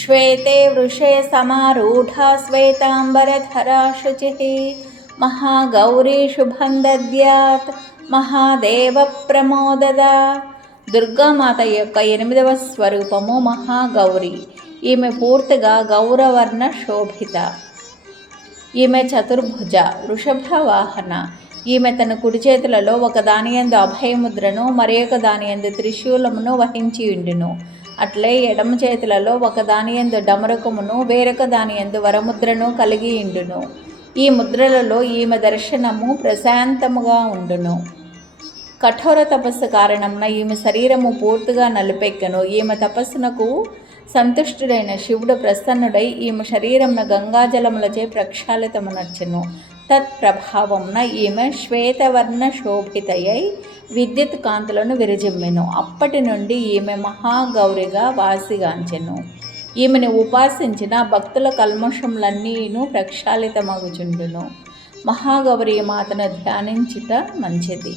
శ్వేతే వృషే సమారూఢా శ్వేతాంబరధరా శుచిః మహాగౌరీ శుభం దద్యాత్ మహాదేవ ప్రమోదద. దుర్గామాత యొక్క 8వ స్వరూపము మహాగౌరి. ఈమె పూర్తిగా గౌరవర్ణ శోభిత. ఈమె చతుర్భుజ, వృషభ వాహన. ఈమె తన కుడి చేతులలో ఒక దానియందు అభయముద్రను మరియొక దానియందు త్రిశూలమును వహించి ఉండును. అట్లే ఎడమ చేతులలో ఒక దానియందు డమరుకమును వేరొక దానియందు వరముద్రను కలిగి ఉండును. ఈ ముద్రలలో ఈమె దర్శనము ప్రశాంతముగా ఉండును. కఠోర తపస్సు కారణమున ఈమె శరీరము పూర్తిగా నలుపెక్కను. ఈమె తపస్సునకు సంతుష్టుడైన శివుడు ప్రసన్నుడై ఈమె శరీరమున గంగాజలములచే ప్రక్షాళితమునర్చెను. తత్ప్రభావమున ఈమె శ్వేతవర్ణ శోభితయై విద్యుత్ కాంతులను విరజిమ్మెను. అప్పటి నుండి ఈమె మహాగౌరిగా వాసిగాంచెను. ఈమెను ఉపాసించిన భక్తుల కల్మషములన్నీను ప్రక్షాళితమగుచుండును. మహాగౌరీ మాతను ధ్యానించుట మంచిది.